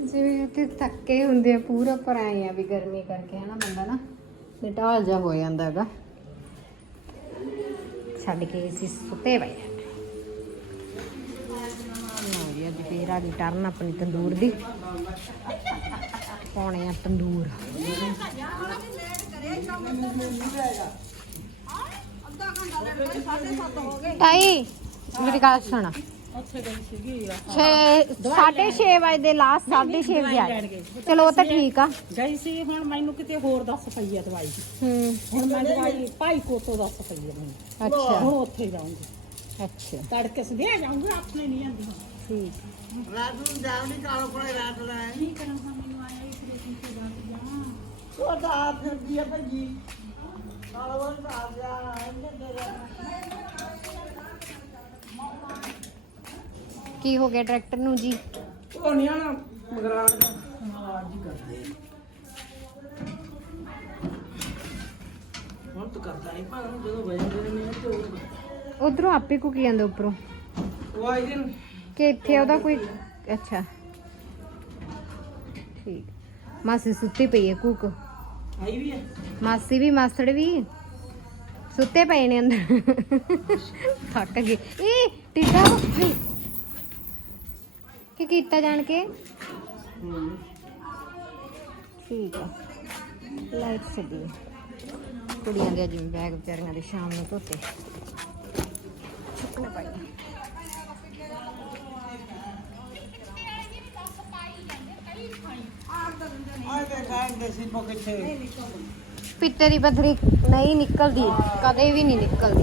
ਜਿਵੇਂ ਤੇ ਥੱਕੇ ਹੁੰਦੇ ਆ, ਪੂਰਾ ਪਰ ਆ ਵੀ ਗਰਮੀ ਕਰਕੇ ਹਨਾ ਬੰਦਾ ਨਾ, ਨਿਟਾਲ ਜਾ ਹੋ ਜਾਂਦਾ ਹੈਗਾ। ਛੱਡ ਕੇ ਅਸੀਂ ਸੁੱਤੇ ਪਏ ਜੀ ਅੱਜ ਫੇਰ ਆ ਗਈ ਟਰਨ ਆਪਣੀ ਤੰਦੂਰ ਦੀ। ਪਾਉਣੇ ਆ ਤੰਦੂਰ। ਤਾਈ ਮੇਰੀ ਗੱਲ ਸੁਣ। ਉੱਥੇ ਗਈ ਸੀਗੀ ਛੇ ਸਾਢੇ 6 ਵਜੇ ਦੇ ਲਾਸਟ 6:30 ਵਜੇ ਆਏ ਚਲੋ ਉਹ ਤਾਂ ਠੀਕ ਆ। ਗਈ ਸੀ ਹੁਣ ਮੈਨੂੰ ਕਿਤੇ ਹੋਰ ਦੱਸ ਪਈ ਆ ਦਵਾਈ। ਹੂੰ। ਹੁਣ ਮੈਂ ਦਵਾਈ ਭਾਈ ਕੋਤੋਂ ਦੱਸ ਪਈ ਆ ਮੈਨੂੰ। ਅੱਛਾ। ਹੁਣ ਉੱਥੇ ਜਾਊਂਗੀ। ਅੱਛਾ। ਤੜਕੇ ਸਵੇਰ ਜਾਊਂਗੀ ਆਪਣੇ ਨਹੀਂ ਜਾਂਦੀ ਠੀਕ। ਰਾਤ ਨੂੰ ਜਾਵਣੀ ਕਾਲੋ ਕੋਲੇ ਰਾਤ ਲੈ ਕੀ ਕਰਾਂ ਮੈਨੂੰ ਆਇਆ ਇਸ ਦੇ ਤੇ ਬਾਤ ਜਾ। ਉਹ ਤਾਂ ਫਿਰਦੀ ਆ ਭੱਜੀ। ਕਾਲੋ ਕੋਲੇ ਰਾਤ ਜਾ ਇਹਨੇ ਤੇਰਾ ਕੀ ਹੋ ਗਿਆ ਟਰੈਕਟਰ ਨੂੰ ਜੀ? ਉਹ ਨਹੀਂ ਆਣਾ ਮਗਰਾੜ ਅੱਜ ਹੀ ਕਰਦੇ ਹੁਣ ਤੂੰ ਕਰਦਾ ਨਹੀਂ ਭਾਵੇਂ ਜਦੋਂ ਵਜਦੇ ਨੇ ਤੇ ਉਹ ਉਧਰੋਂ ਆਪੇ ਕੁੱਕ ਜਾਂਦਾ ਉੱਪਰੋਂ। ਉਹ ਆਈ ਦਿਨ ਕਿ ਇੱਥੇ ਉਹਦਾ ਕੋਈ ਅੱਛਾ। ਠੀਕ। ਮਾਸੀ ਸੁੱਤੀ ਪਈ ਹੈ ਕੁੱਕ। ਆਈ ਵੀ ਹੈ ਮਾਸੀ ਵੀ ਮਾਸੜ ਵੀ। ਸੁੱਤੇ ਪਏ ਨੇ ਅੰਦਰ। ਥੱਕ ਗਏ। ਏ ਟਿੱਡਾ। ਕੀ ਕੀਤਾ ਜਾਣ ਕੇ? ਠੀਕ ਆ। ਲਾਈਟ ਸਦੀ ਕੁੜੀਆਂ ਦੇ ਜਿਵੇਂ ਬੈਗ ਵਿਚਾਰੀਆਂ ਦੇ ਸ਼ਾਮ ਨੂੰ ਧੋਤੇ। ਸੁੱਕਣੇ ਪਾਈ ਆਏ ਤੇ ਖਾਂਦੇ ਸੀ ਪੋਕਿੱਥੇ ਪਿੱਤੇ ਦੀ ਪੱਥਰੀ ਨਹੀਂ ਨਿਕਲਦੀ ਕਦੇ ਵੀ ਨਹੀਂ ਨਿਕਲਦੀ।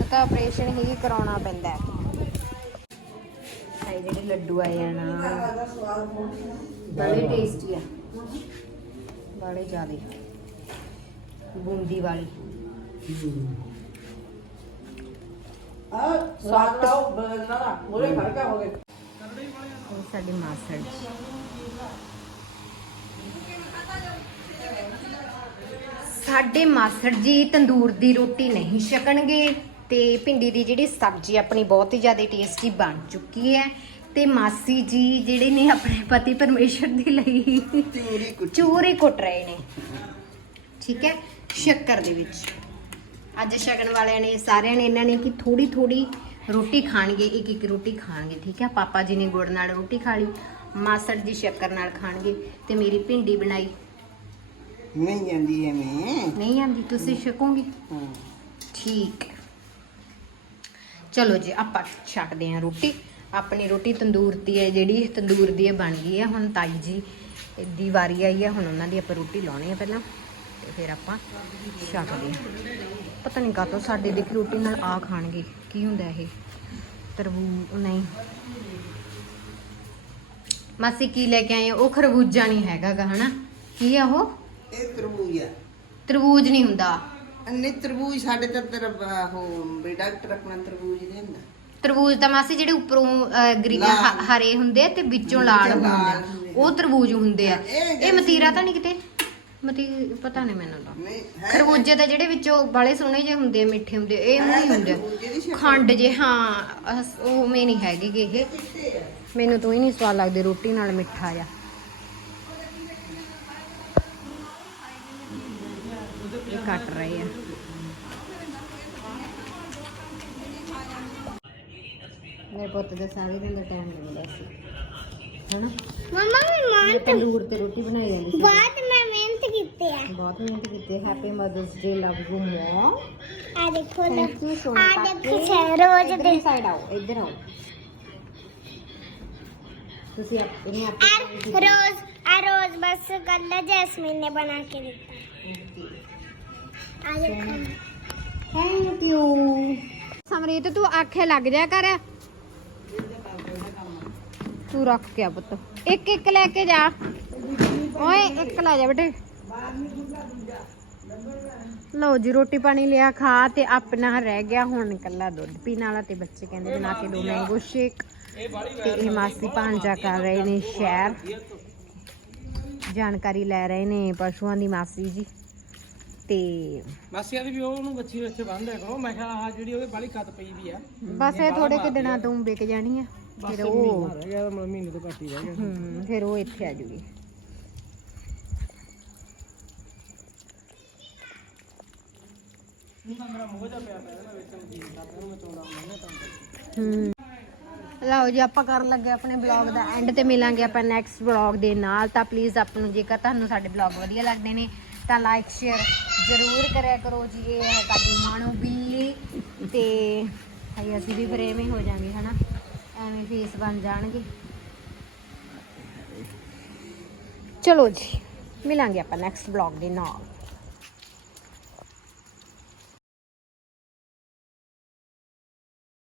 ਇਹ ਤਾਂ ਆਪਰੇਸ਼ਨ ਹੀ ਕਰਾਉਣਾ ਪੈਂਦਾ ਹੈ। ਜਿਹੜੇ ਲੱਡੂ ਆਏ ਆ ਨਾ ਬੜੇ ਟੇਸਟੀ ਆ। ਬੜੇ ਜ਼ਿਆਦੇ। ਬੂੰਦੀ ਵਾਲੀ। ਆ ਸਵਾਦ ਲਾਓ ਮੋਰੇ ਖੜਕਾ ਹੋ ਗਏ ਸਾਡੇ ਮਾਸੜ। ਸਾਡੇ ਮਾਸੜ ਜੀ ਤੰਦੂਰ ਦੀ ਰੋਟੀ ਨਹੀਂ ਛਕਣਗੇ ਤੇ ਭਿੰਡੀ ਦੀ ਜਿਹੜੀ ਸਬਜ਼ੀ ਆਪਣੀ ਬਹੁਤ ਹੀ ਜ਼ਿਆਦਾ ਟੇਸਟੀ ਬਣ ਚੁੱਕੀ ਹੈ ਤੇ ਮਾਸੀ ਜੀ ਜਿਹੜੇ ਨੇ ਆਪਣੇ ਪਤੀ ਪਰਮੇਸ਼ਰ ਦੇ ਲਈ ਚੂਰੀ ਕੁੱਟ ਰਹੇ। ਨੇ। ਠੀਕ ਹੈ ਸ਼ੱਕਰ ਦੇ ਵਿੱਚ। ਅੱਜ ਸ਼ਗਨ ਵਾਲਿਆਂ ਨੇ ਸਾਰਿਆਂ ਨੇ ਇਹਨਾਂ ਨੇ ਕਿ ਥੋੜੀ ਥੋੜੀ ਰੋਟੀ ਖਾਣਗੇ ਇੱਕ ਇੱਕ ਰੋਟੀ ਖਾਣਗੇ ਠੀਕ ਹੈ? ਪਾਪਾ ਜੀ ਨੇ ਗੁੜ ਨਾਲ ਰੋਟੀ ਖਾ ਲਈ। ਮਾਸੜ ਜੀ ਸ਼ੱਕਰ ਨਾਲ ਖਾਣਗੇ ਤੇ ਮੇਰੀ ਭਿੰਡੀ ਬਣਾਈ। ਨਹੀਂ ਜਾਂਦੀ ਐਵੇਂ। ਨਹੀਂ ਆਂਦੀ ਤੁਸੀਂ ਛਕੋਗੇ? ਠੀਕ ਹੈ। ਚਲੋ ਜੀ ਆਪਾਂ ਛਕਦੇ ਹਾਂ ਰੋਟੀ। ਆਪਣੀ ਰੋਟੀ ਤੰਦੂਰ ਦੀ ਹੈ ਜਿਹੜੀ ਤੰਦੂਰ ਦੀ ਹੈ ਬਣ ਗਈ ਹੈ। ਹੁਣ ਤਾਈ ਜੀ ਦੀ ਵਾਰੀ ਆਈ ਹੈ ਹੁਣ ਉਹਨਾਂ ਦੀ ਆਪਾਂ ਰੋਟੀ ਲਾਉਣੀ ਹੈ ਪਹਿਲਾਂ। ਤੇ ਫਿਰ ਆਪਾਂ ਛਕਦੇ ਹਾਂ। ਪਤਾ ਨਹੀਂ ਕਾਹਤੋਂ ਸਾਡੇ ਦੇਖੀ ਰੋਟੀ ਨਾਲ ਆ ਖਾਣਗੇ। ਕੀ ਹੁੰਦਾ ਇਹ? ਤਰਬੂ ਨਹੀਂ। ਮਾਸੀ ਕੀ ਲੈ ਕੇ ਆਏ ਹੋ? ਉਹ ਖਰਬੂਜਾ ਨਹੀਂ ਹੈਗਾਗਾ ਹਨਾ? ਕੀ ਆ ਉਹ? ਇਹ ਤਰਬੂਜਾ ਤਰਬੂਜ ਨਹੀਂ ਹੁੰਦਾ। ਅੰਨੇ ਤਰਬੂਜ ਸਾਡੇ ਤਾਂ ਤੇਰਾ ਉਹ ਵੀ ਡਾਕਟਰ ਆਪਣਾ ਤਰਬੂਜ ਦਿੰਦਾ। ਤਰਬੂਜ ਤਾਂ ਮਾਸੀ ਜਿਹੜੇ ਉੱਪਰੋਂ ਅਹ, ਗਰੀ ਲਾਲ। ਹ- ਹਰੇ ਹੁੰਦੇ ਆ ਤੇ ਵਿੱਚੋਂ ਲਾਲ ਹੁੰਦੇ ਆ। ਹੁੰਦੇ ਉਹ ਤਰਬੂਜ ਹੁੰਦੇ ਆ। ਇਹ ਇਹ ਮਤੀਰਾ ਤਾਂ ਨਹੀਂ ਕਿਤੇ? ਮਤੀ ਪਤਾ ਨਹੀਂ ਮੈਨੂੰ ਤਾਂ। ਨਹੀਂ ਹੈ ਖਰਬੂਜੇ ਤਾਂ ਜਿਹੜੇ ਵਿੱਚੋਂ ਬਾਲੇ ਸੋਹਣੇ ਜਿਹੇ ਹੁੰਦੇ ਆ ਮਿੱਠੇ ਹੁੰਦੇ ਆ, ਇਹ ਨਹੀਂ ਹੁੰਦੇ। ਦੀ। ਖੰਡ ਜੇ ਹਾਂ ਅਸ- ਉਹ ਮੇ ਨਹੀਂ ਹੈਗੇ ਗੇ ਇਹ ਮੈਨੂੰ ਤਾਂ ਹੀ ਨਹੀਂ ਸਵਾਦ ਲੱਗਦੇ ਰੋਟੀ ਨਾਲ ਮਿੱਠਾ ਜਾ ਇਹ ਕੱਟ ਰਹੇ ਆ। ਮੇਰੇ ਪੁੱਤ ਦੇ ਸਾਰੇ ਦਿਨ ਦਾ ਟਾਈਮ ਲੱਗਦਾ ਸੀ। ਹਨਾ? ਮਮਾ ਮੈਂ ਮਾਂ ਤੰਦੂਰ ਤੇ ਰੋਟੀ ਬਣਾਈ ਜਾਂਦੀ ਸੀ। ਬਾਅਦ ਮੈਂ ਮਿਹਨਤ ਕੀਤੀ ਹੈ ਬਹੁਤ ਮਿਹਨਤ ਕੀਤੀ happy mother's day love you mom ਆ ਦੇਖੋ ਥੈਂਕ ਯੂ ਸੋ ਆ ਮਚ ਦੇਖੋ ਸੇ ਰੋਜ਼ ਦੇ ਸਾਈਡ ਆਓ ਇੱਧਰ ਆਓ। ਤੁਸੀਂ ਆਪ ਇਹਨੇ ਆਪੇ ਰੋਜ਼ ਆ ਰੋਜ਼ ਬਸ ਕੱਲਾ ਜੈਸਮੀਨ ਨੇ ਬਣਾ ਕੇ ਦਿੱਤਾ। ਆ ਦੇਖੋ ਥੈਂਕ ਯੂ ਸਮਰੀਤ ਤੂੰ ਆਖੇ ਲੱਗ ਜਾ ਕਰ। ਤੂੰ ਰੱਖ ਕੇ ਆ ਪੁੱਤ। ਇੱਕ ਇੱਕ ਲੈ ਕੇ ਜਾ। ਓਏ ਇੱਕ ਲੈ ਜਾ ਬੇਟੇ। ਲਓ ਜੀ ਰੋਟੀ ਪਾਣੀ ਲਿਆ ਖਾ ਤੇ ਆਪਣਾ ਰਹਿ ਗਿਆ ਹੁਣ ਇਕੱਲਾ ਦੁੱਧ ਪੀਣ ਵਾਲਾ ਤੇ ਬੱਚੇ ਕਹਿੰਦੇ ਬਣਾ ਕੇ ਦੋ ਮੈਂਗੋ ਸ਼ੇਕ ਤੇ ਇਹ ਮਾਸੀ ਭਾਂਜਾ ਕਰ ਰਹੇ ਨੇ ਸ਼ਹਿਰ। ਜਾਣਕਾਰੀ ਲੈ ਰਹੇ ਨੇ ਪਸ਼ੂਆਂ ਦੀ ਮਾਸੀ ਜੀ। ਤੇ ਮਾਸੀਆਂ ਦੀ ਵੀ ਉਹਨੂੰ ਬੱਚੀ ਵਿੱਚ ਬੰਨ੍ਹ ਕਰੋ। ਮੈਂ ਕਿਹਾ ਆਹ ਜਿਹੜੀ ਉਹਦੇ ਬਾਲੀ ਕੱਤ ਪਈ ਵੀ ਆ। ਬਸ ਇਹ ਥੋੜੇ ਕਿ ਦਿਨਾਂ ਤੋਂ ਵਿਕ ਜਾਣੀ ਆ। ਫਿਰ ਉਹ ਮਹੀਨੇ ਤੋਂ ਘੱਟ ਹੀ ਰਹਿ ਗਿਆ। ਹੂੰ ਫਿਰ ਉਹ ਇੱਥੇ ਆ ਜੂਗੀ। ਹੂੰ। ਲਓ ਜੀ, ਆਪਾਂ ਕਰਨ ਲੱਗੇ ਆਪਣੇ ਬਲੌਗ ਦਾ ਐਂਡ ਤੇ ਮਿਲਾਂਗੇ ਆਪਾਂ ਨੈਕਸਟ ਬਲੌਗ ਦੇ ਨਾਲ। ਤਾਂ ਪਲੀਜ਼ ਆਪ ਨੂੰ ਜੇਕਰ ਤੁਹਾਨੂੰ ਸਾਡੇ ਬਲੌਗ ਵਧੀਆ ਲੱਗਦੇ ਨੇ, ਤਾਂ ਲਾਈਕ ਸ਼ੇਅਰ ਜ਼ਰੂਰ ਕਰਿਆ ਕਰੋ ਜੀ। ਇਹ ਹੈ ਸਾਡੀ ਮਾਣੋ ਬਿੱਲੀ ਤੇ ਹਾਈ ਅਸੀਂ ਵੀ ਫਿਰ ਐਵੇਂ ਹੋ ਜਾਾਂਗੇ, ਹਨਾ? ਐਵੇਂ ਫੇਸ ਬਣ ਜਾਣਗੇ। ਚਲੋ ਜੀ, ਮਿਲਾਂਗੇ ਆਪਾਂ ਨੈਕਸਟ ਬਲੌਗ ਦੇ ਨਾਲ।